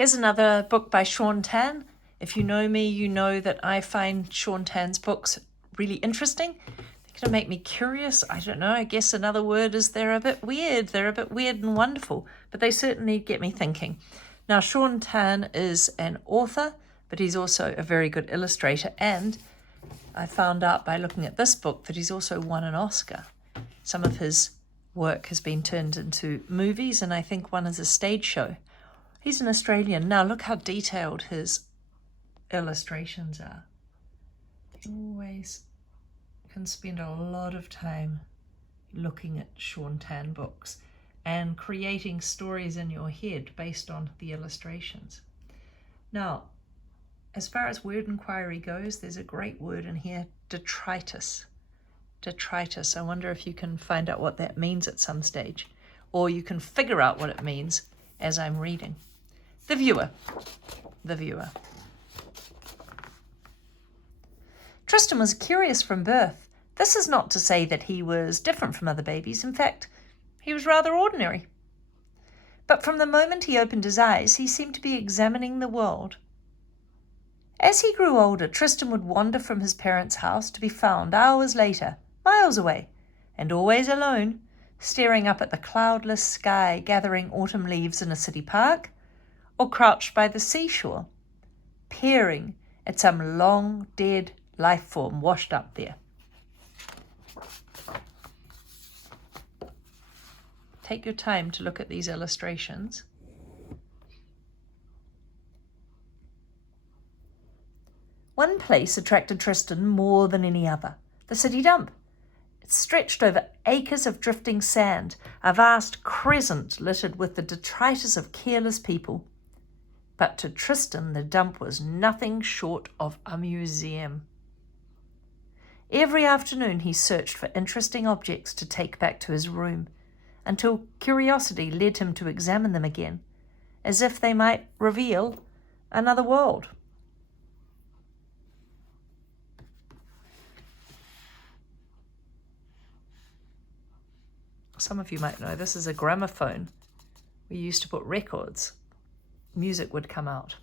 Here's another book by Shaun Tan. If you know me, you know that I find Shaun Tan's books really interesting. They're going to make me curious. I don't know. I guess another word is they're a bit weird. They're a bit weird and wonderful, but they certainly get me thinking. Now, Shaun Tan is an author, but he's also a very good illustrator. And I found out by looking at this book that he's also won an Oscar. Some of his work has been turned into movies, and I think one is a stage show. He's an Australian. Now, look how detailed his illustrations are. You always can spend a lot of time looking at Shaun Tan books and creating stories in your head based on the illustrations. Now, as far as word inquiry goes, there's a great word in here, detritus. Detritus. I wonder if you can find out what that means at some stage, or you can figure out what it means as I'm reading. The viewer. The viewer. Tristan was curious from birth. This is not to say that he was different from other babies. In fact, he was rather ordinary. But from the moment he opened his eyes, he seemed to be examining the world. As he grew older, Tristan would wander from his parents' house to be found hours later, miles away, and always alone, staring up at the cloudless sky, gathering autumn leaves in a city park, or crouched by the seashore, peering at some long dead life form washed up there. Take your time to look at these illustrations. One place attracted Tristan more than any other, the city dump. It stretched over acres of drifting sand, a vast crescent littered with the detritus of careless people. But to Tristan, the dump was nothing short of a museum. Every afternoon he searched for interesting objects to take back to his room, until curiosity led him to examine them again, as if they might reveal another world. Some of you might know this is a gramophone. We used to put records. Music would come out.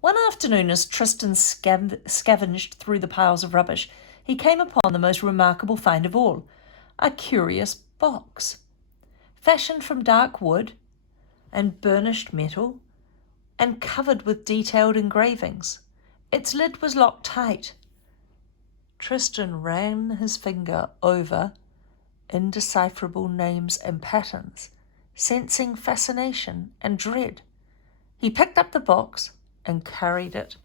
One afternoon, as Tristan scavenged through the piles of rubbish, he came upon the most remarkable find of all, a curious box. Fashioned from dark wood and burnished metal and covered with detailed engravings. Its lid was locked tight. Tristan ran his finger over indecipherable names and patterns, sensing fascination and dread. He picked up the box and carried it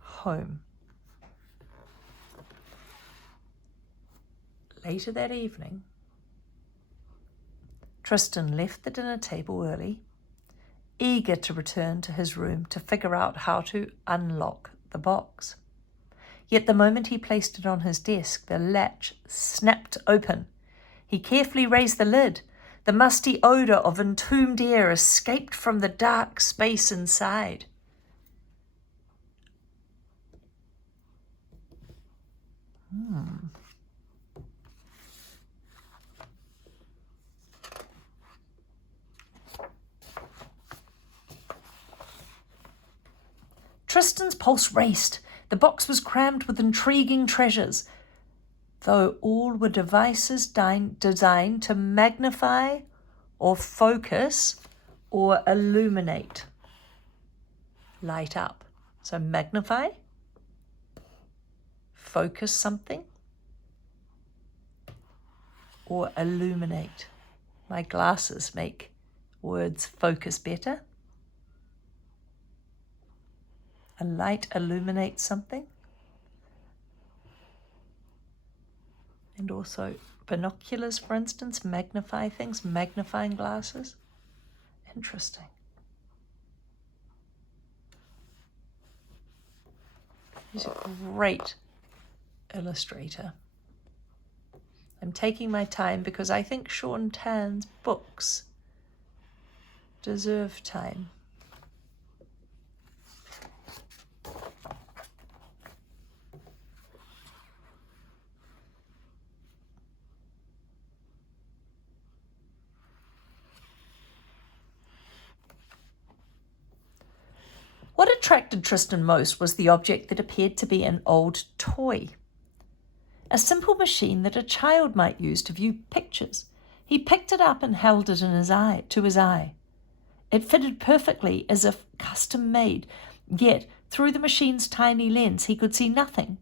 home. Later that evening, Tristan left the dinner table early, eager to return to his room to figure out how to unlock the box. Yet the moment he placed it on his desk, the latch snapped open. He carefully raised the lid. The musty odour of entombed air escaped from the dark space inside. Tristan's pulse raced. The box was crammed with intriguing treasures, though all were devices designed to magnify or focus or illuminate. Light up. So magnify, focus something, or illuminate. My glasses make words focus better. A light illuminates something. And also binoculars, for instance, magnify things, magnifying glasses. Interesting. He's a great illustrator. I'm taking my time because I think Shaun Tan's books deserve time. attracted Tristan most was the object that appeared to be an old toy. A simple machine that a child might use to view pictures. He picked it up and held it to his eye. It fitted perfectly as if custom made, yet through the machine's tiny lens he could see nothing.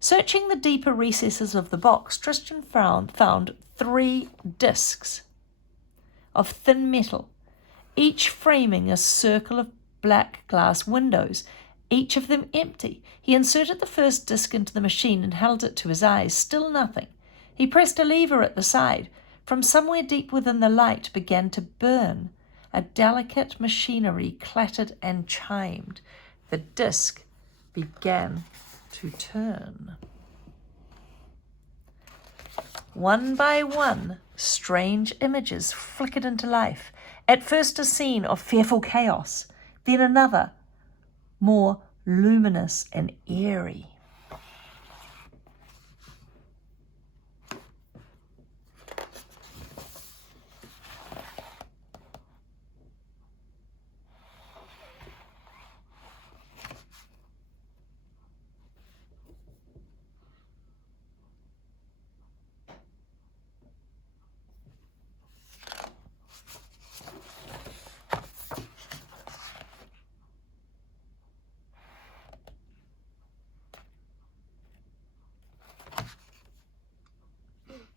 Searching the deeper recesses of the box, Tristan found 3 discs of thin metal, each framing a circle of black glass windows, each of them empty. He inserted the first disc into the machine and held it to his eyes. Still nothing. He pressed a lever at the side. From somewhere deep within, the light began to burn. A delicate machinery clattered and chimed. The disc began to turn. One by one, strange images flickered into life. At first a scene of fearful chaos, then another, more luminous and eerie.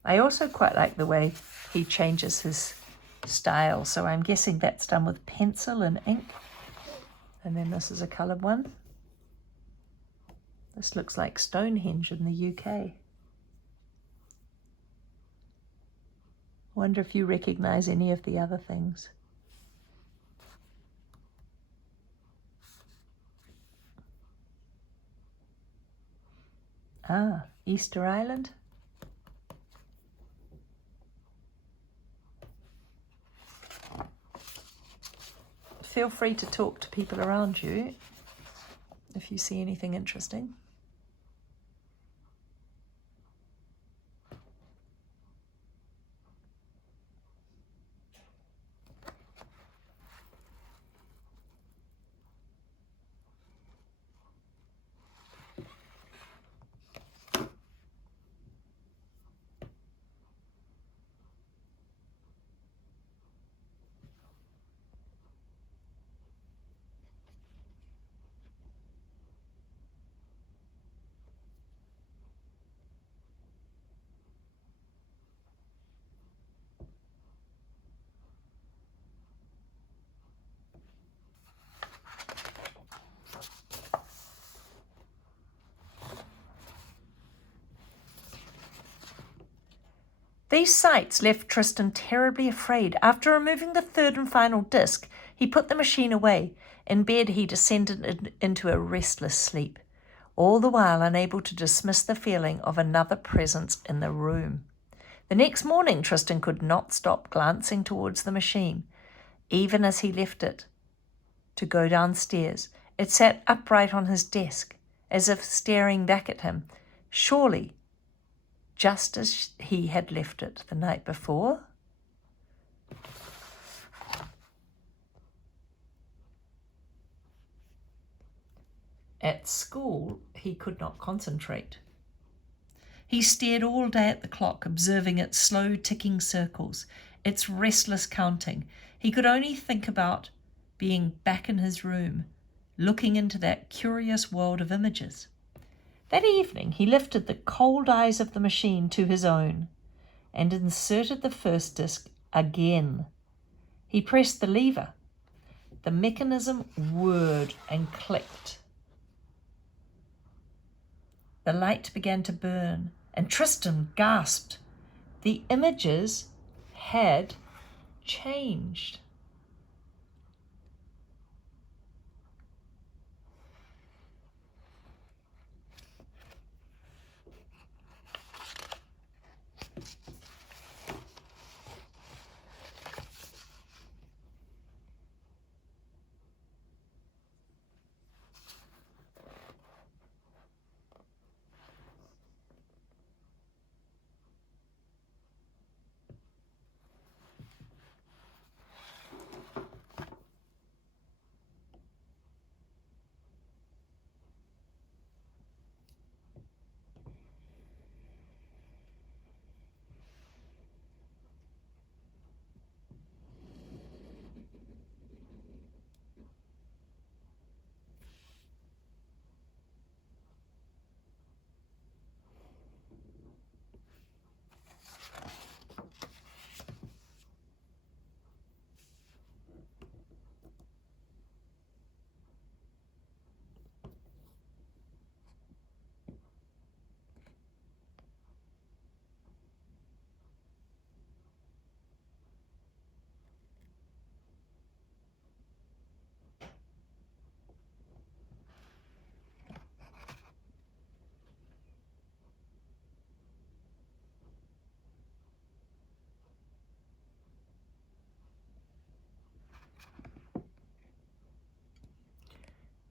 I also quite like the way he changes his style. So I'm guessing that's done with pencil and ink. And then this is a coloured one. This looks like Stonehenge in the UK. Wonder if you recognise any of the other things. Ah, Easter Island. Feel free to talk to people around you if you see anything interesting. These sights left Tristan terribly afraid. After removing the third and final disc, he put the machine away. In bed, he descended into a restless sleep, all the while unable to dismiss the feeling of another presence in the room. The next morning, Tristan could not stop glancing towards the machine, even as he left it to go downstairs. It sat upright on his desk, as if staring back at him. Surely, just as he had left it the night before. At school, he could not concentrate. He stared all day at the clock, observing its slow ticking circles, its restless counting. He could only think about being back in his room, looking into that curious world of images. That evening, he lifted the cold eyes of the machine to his own and inserted the first disc again. He pressed the lever. The mechanism whirred and clicked. The light began to burn, and Tristan gasped. The images had changed.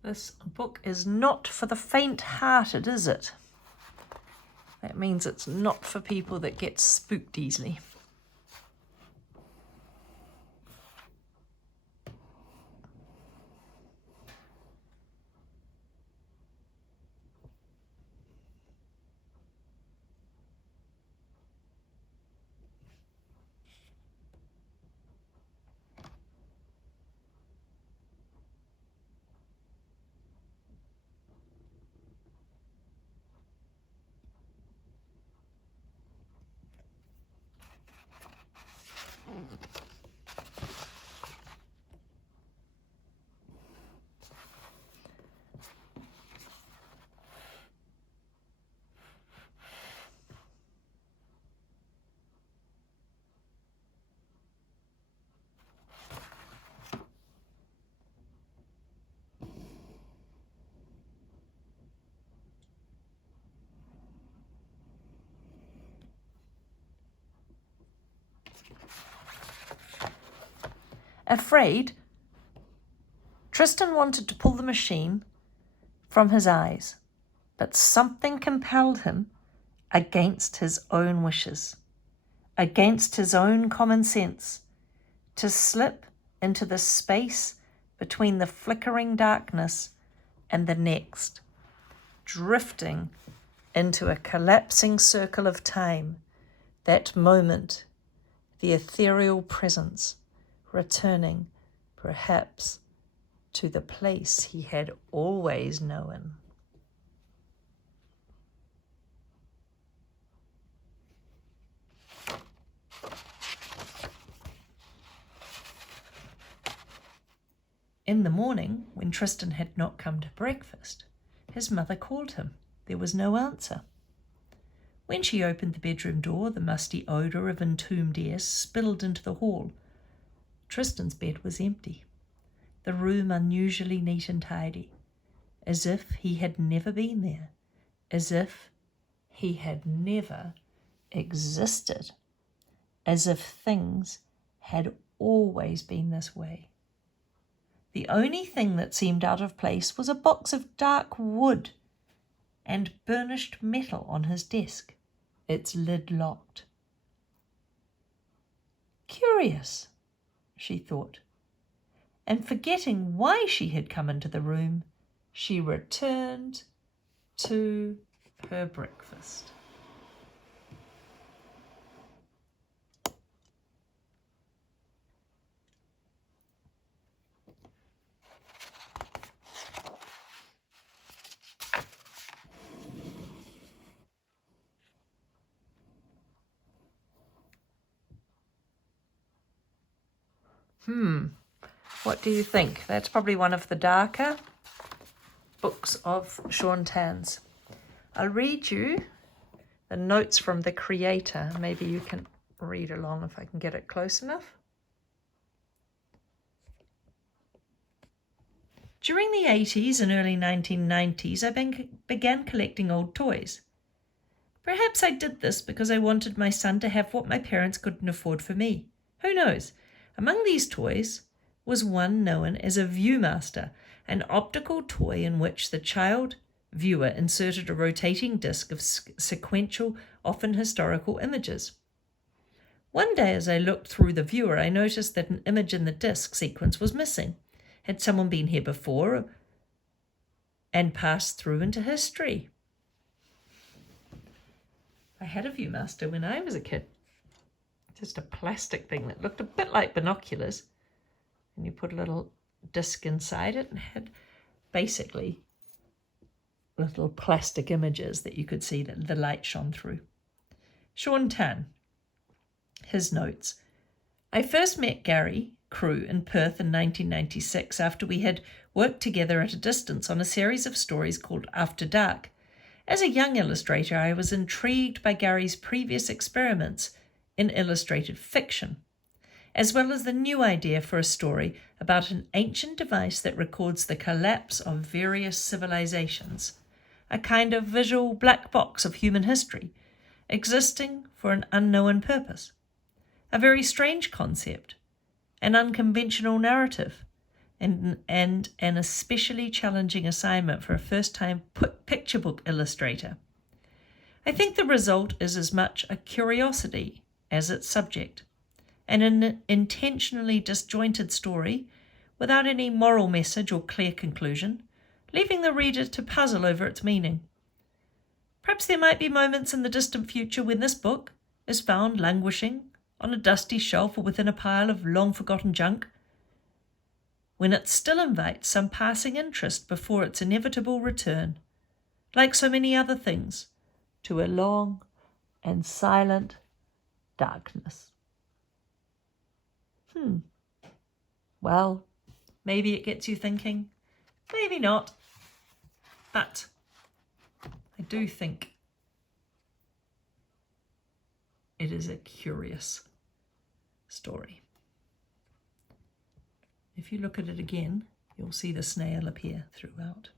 This book is not for the faint-hearted, is it? That means it's not for people that get spooked easily. Afraid, Tristan wanted to pull the machine from his eyes, but something compelled him against his own wishes, against his own common sense, to slip into the space between the flickering darkness and the next, drifting into a collapsing circle of time, that moment, the ethereal presence, returning, perhaps, to the place he had always known. In the morning, when Tristan had not come to breakfast, his mother called him. There was no answer. When she opened the bedroom door, the musty odour of entombed air spilled into the hall. Tristan's bed was empty, the room unusually neat and tidy, as if he had never been there, as if he had never existed, as if things had always been this way. The only thing that seemed out of place was a box of dark wood and burnished metal on his desk, its lid locked. Curious, she thought, and forgetting why she had come into the room, she returned to her breakfast. What do you think? That's probably one of the darker books of Shaun Tan's. I'll read you the notes from the creator. Maybe you can read along if I can get it close enough. During the 80s and early 1990s, I began collecting old toys. Perhaps I did this because I wanted my son to have what my parents couldn't afford for me. Who knows? Among these toys was one known as a Viewmaster, an optical toy in which the child viewer inserted a rotating disc of sequential, often historical images. One day as I looked through the viewer, I noticed that an image in the disc sequence was missing. Had someone been here before and passed through into history? I had a Viewmaster when I was a kid. Just a plastic thing that looked a bit like binoculars. And you put a little disc inside it and had basically little plastic images that you could see that the light shone through. Shaun Tan, his notes. I first met Gary Crew in Perth in 1996 after we had worked together at a distance on a series of stories called After Dark. As a young illustrator, I was intrigued by Gary's previous experiments in illustrated fiction, as well as the new idea for a story about an ancient device that records the collapse of various civilizations, a kind of visual black box of human history, existing for an unknown purpose. A very strange concept, an unconventional narrative, and an especially challenging assignment for a first-time picture book illustrator. I think the result is as much a curiosity as its subject, and an intentionally disjointed story without any moral message or clear conclusion, leaving the reader to puzzle over its meaning. Perhaps there might be moments in the distant future when this book is found languishing on a dusty shelf or within a pile of long-forgotten junk, when it still invites some passing interest before its inevitable return, like so many other things, to a long and silent darkness. Well, maybe it gets you thinking, maybe not, but I do think it is a curious story. If you look at it again, you'll see the snail appear throughout.